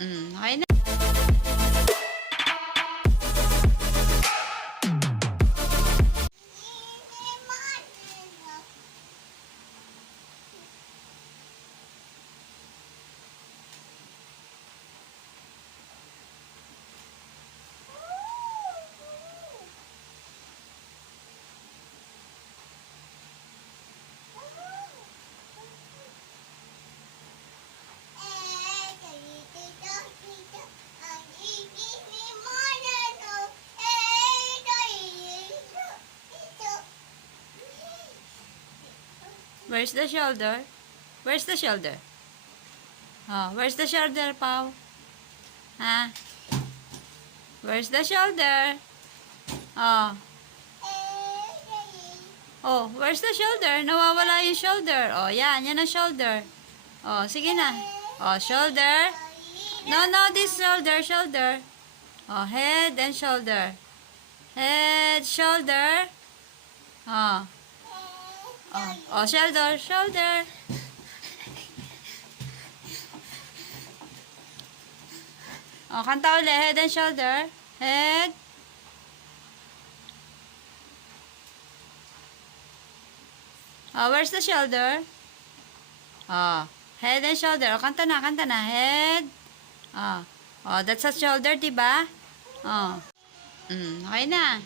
Okay na. Where's the shoulder? Where's the shoulder? Oh, where's the shoulder, Pao? Huh? Where's the shoulder? Oh. Oh, where's the shoulder? Nawawala yung shoulder. Oh, yan. Yan ang shoulder. Oh, sige na. Oh, shoulder. No, no, this shoulder, shoulder. Oh, head and shoulder. Head, shoulder. Oh. Oh, oh, shoulder, shoulder. Oh, kanta ulit. Head and shoulder. Head. Oh, where's the shoulder? Oh, head and shoulder. Oh, kanta na, kanta na. Head. Oh, oh, that's a shoulder, diba? Oh. Okay na.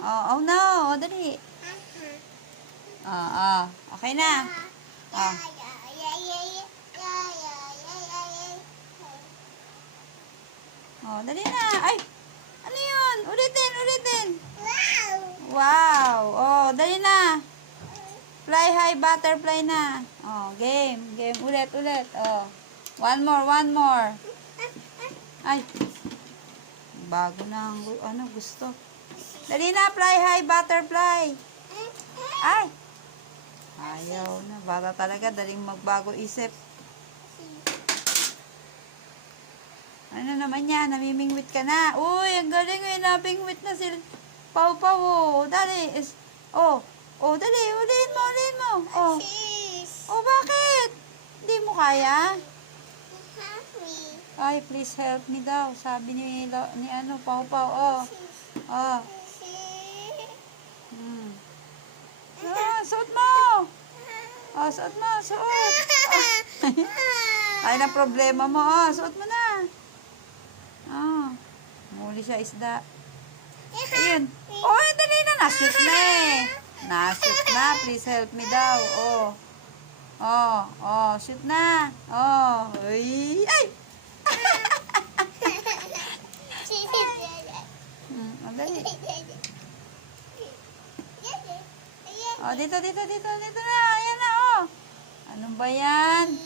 Oh, oh no. Oh, dali. Oh, okay na. Oh. Oh, dali na. Ay, ano yun? Ulitin, ulitin. Wow. Oh, dali na. Fly high, butterfly na. Oh, game. Game. Ulit, ulit. Oh. One more, one more. Ay. Bago na ang ano, gusto. Dali na, fly high, butterfly. Ay. Ayaw na. Bata talaga, daling magbago isip. Ano naman yan? Namimingwit ka na. Uy, ang galing eh. Nabingwit na si Pau Pau. Oh, dali. Oh, oh, dali. Ulihin mo, ulihin mo. Oh. Oh, bakit? Hindi mo kaya? Ay, please help me daw. Sabi ni ano, Pau Pau. Oh. Oh. Ah, suot mo. Oh, suot mo, suot. Oh. Ay, na problema mo. Oh, suot mo na. Oh. Muli siya isda. Ayun. Oh, dali na. Nashoot na eh. Nashoot na. Please help me daw. Oh. Oh, oh, shoot na. Oh. Ay. Ay. Oh, dali. Oh, dito, dito, dito, dito na. Ayan na, oh. Ano ba yan?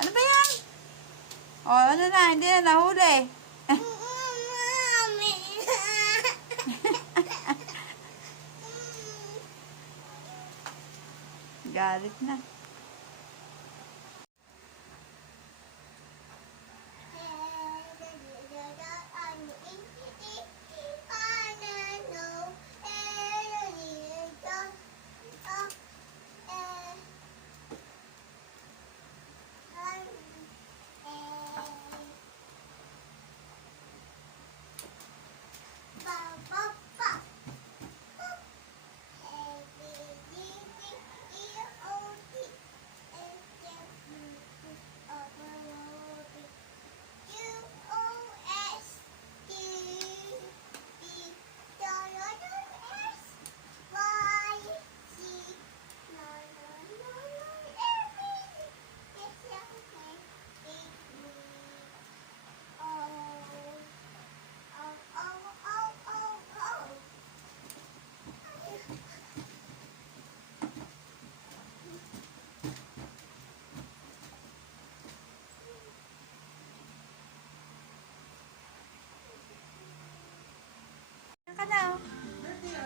Ano ba yan? Oh, ano na, hindi na nahuli. Galit na.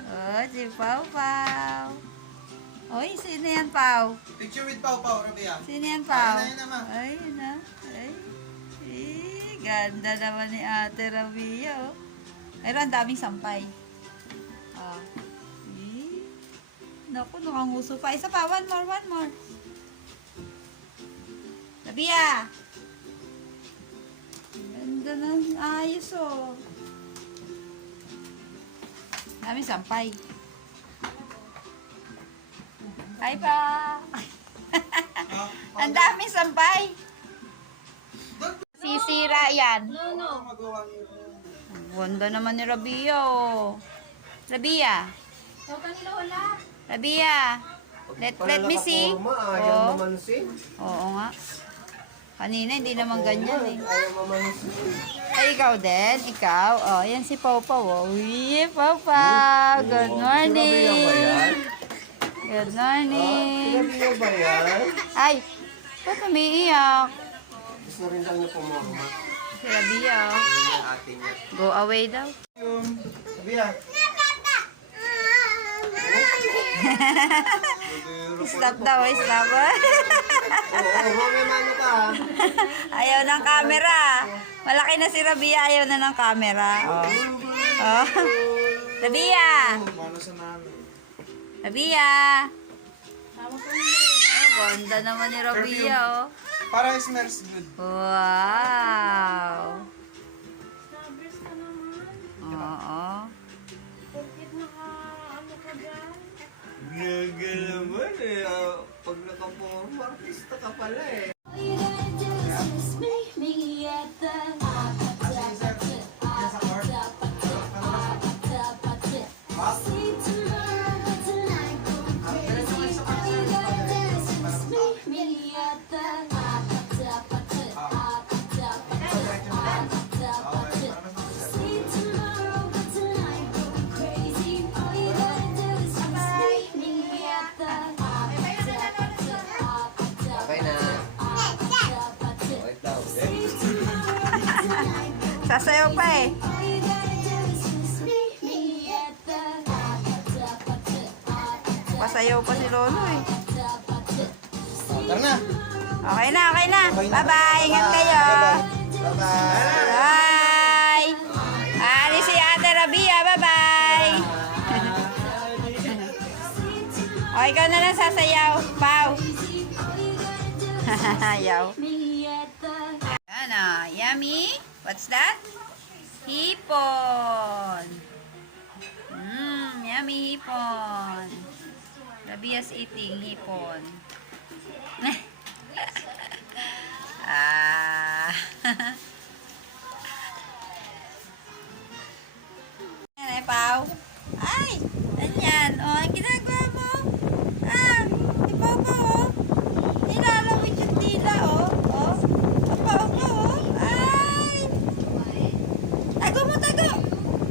Oh, si Pau Pau. Oy, sino yan, Pau? Picture with Pau Pau, Rabia. Sino yan, Pau? Ayun na, Ma. Ay, yun na. Ay. Ganda naman ni Ate Rabia, oh. Ayun, ang daming sampay. Oh. Naku, nakanguso pa. Isa pa, one more. Rabia! Ganda na, ayos, oh. Daming sampay. Hi pa! Ang daming sampay. Sisira yan. Magawa niyo. Ang ganda naman ni Rabia, oh. Rabia. Rabia. Let me see. Ayaw mamansin. Oo nga. Kanina hindi naman ganyan eh. Ayaw mamansin. Ay, ikaw din. Ikaw. Oh, yan si Pau Pau. Oh. Uy, Pau Pau. Good morning. Good morning. Sinabi ba yan? Ay, ba't umiiyak? Gusto rin lang niya pumorma. Si Rabia. Oh. Yung ate niya. Go away daw. Rabia. Stop daw. Stop. Oo, may mano ka. Ayaw ng camera. Malaki na si Rabia. Ayaw na ng camera. Oh. Oh. Rabia. Mano sa namin. Rabia. Oh, ganda naman ni Rabia, oh. Para it smells good. Wow. Oo. Gaga naman eh. Pag nakaporma, artista ka pala eh. Okay na. Wait daw. Sasayaw pa eh. Pasayaw pa si Lolo eh. Tara na. Okay na, okay na. Bye-bye. Ingat kayo. Bye-bye. Bye. Ali si Ate Rabia. Bye-bye. O, ikaw na lang sasayaw. Pau. Ayaw. Ano, yummy? What's that? Hipon. Yummy hipon. Rabia's eating hipon. Ah. Yan ay, Pau. Ay, ganyan. O, ang ginagawa mo. Ah, di Pau pa, oh. Nilalawit yung tila, oh. Oh, ang Pau pa, oh. Ay. Tago mo, tago.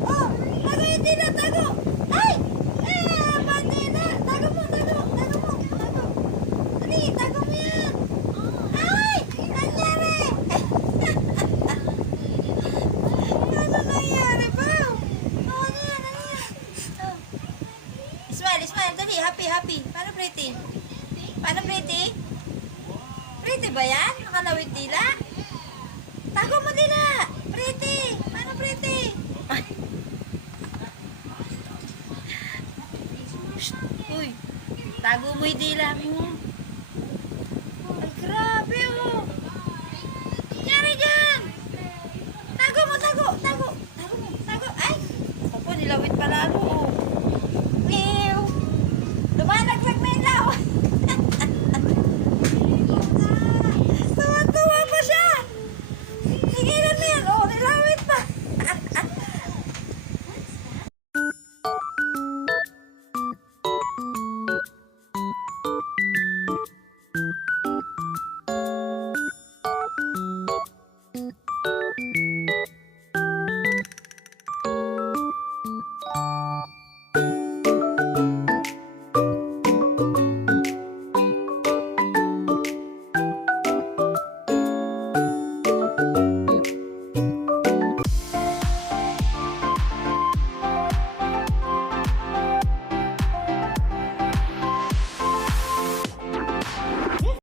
Oh, tago yung tila, tago. Ay. Pati na. Tago mo, tago. Tago mo, tago. Dali, tago mo yan. Ay, nangyari. Ano nangyari, Pau? Oh, ano yan, ano yan? Oh. Smile, smile. Dali, happy, happy. Paano pretty? Paano pretty? Pretty ba yan? Nakalawit dila? Tago mo dila. Pretty. Paano pretty? Ay. Shh. Uy. Tago mo yung dila mo.